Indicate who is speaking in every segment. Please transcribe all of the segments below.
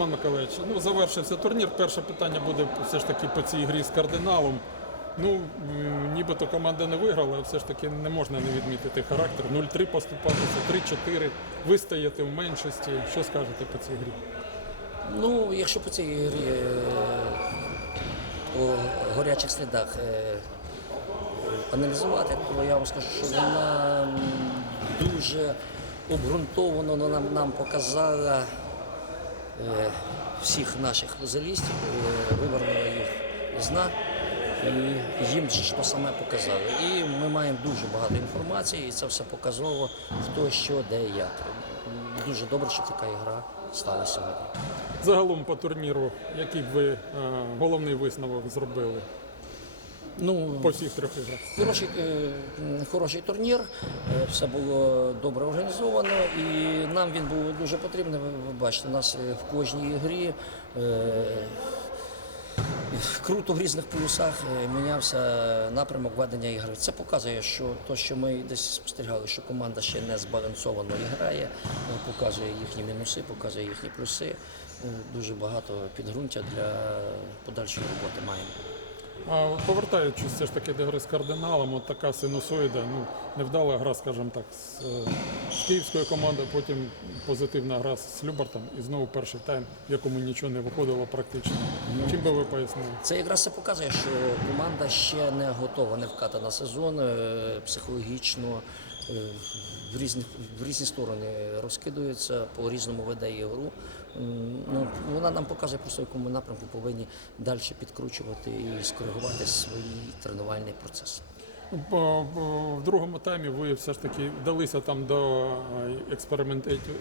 Speaker 1: Роман Миколаївич, ну завершився турнір. Перше питання буде все ж таки по цій грі з кардиналом. Ну, нібито команда не виграла, але все ж таки не можна не відмітити характер. 0-3 поступатися, 3-4, ви стаєте в меншості. Що скажете по цій грі?
Speaker 2: Ну, якщо по цій грі е, по горячих слідах е, аналізувати, то я вам скажу, що вона дуже обґрунтовано нам, нам показала всіх наших залістів, вивернули вивернула їх з дна. І їм ж то саме показали. І ми маємо дуже багато інформації, і це все показово, хто що, де як. Дуже добре, що така гра стала сьогодні.
Speaker 1: Загалом по турніру, який б ви е, головний висновок зробили
Speaker 2: Ну,
Speaker 1: по всіх трьох іграх?
Speaker 2: Хороший, е, хороший турнір, е, все було добре організовано, і нам він був дуже потрібний. Ви, бачите, у нас е, в кожній грі круто в різних полюсах мінявся напрямок ведення ігри. Це показує, що то, що ми десь спостерігали, що команда ще не збалансовано грає, показує їхні мінуси, показує їхні плюси. Дуже багато підґрунтя для подальшої роботи маємо.
Speaker 1: А повертаючись все ж таки до гри з кардиналом, от така синусоїда, ну невдала гра, скажімо так, з, е, з київською командою, потім позитивна гра з Любартом і знову перший тайм, в якому нічого не виходило практично. Чим би ви пояснили?
Speaker 2: Це якраз це показує, що команда ще не готова, не вкатана сезон е, психологічно. Е, В різні, в різні сторони розкидується, по різному веде ігру. гру. Ну, вона нам показує просто, в якому напрямку повинні далі підкручувати і скоригувати свій тренувальний процес.
Speaker 1: По- В другому таймі ви все ж таки вдалися там до е,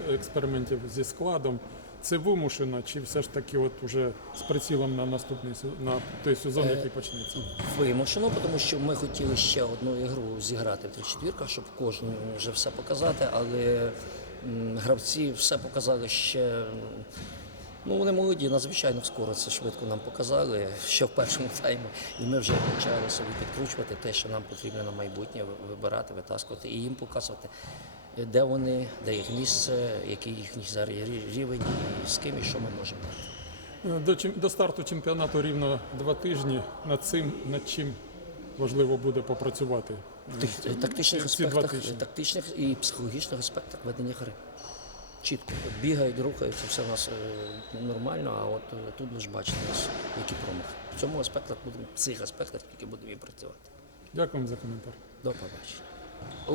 Speaker 1: експериментів зі складом. Це вимушено, чи все ж таки от уже з прицілом на наступний на той сезон, який почнеться?
Speaker 2: Вимушено, тому що ми хотіли ще одну ігру зіграти в тричетвірках, щоб кожному вже все показати, але гравці все показали ще. Ну, вони молоді, надзвичайно скоро це швидко нам показали, ще в першому таймі. І ми вже почали собі підкручувати те, що нам потрібно на майбутнє вибирати, витаскувати і їм показувати, е, де вони, де їх місце, який їхній зараз рівень, і з ким і що ми можемо.
Speaker 1: Е, До, до старту чемпіонату рівно два тижні. Над цим, над чим важливо буде попрацювати.
Speaker 2: Тих- тактичних аспектах, тактичних і психологічних аспектах ведення гри. Чітко бігають, рухаються, все у нас е, нормально, а от е, тут ви ж бачите, які промахи. В цьому аспектах будемо, в цих аспектах тільки будемо і працювати.
Speaker 1: Дякую вам за коментар.
Speaker 2: До побачення.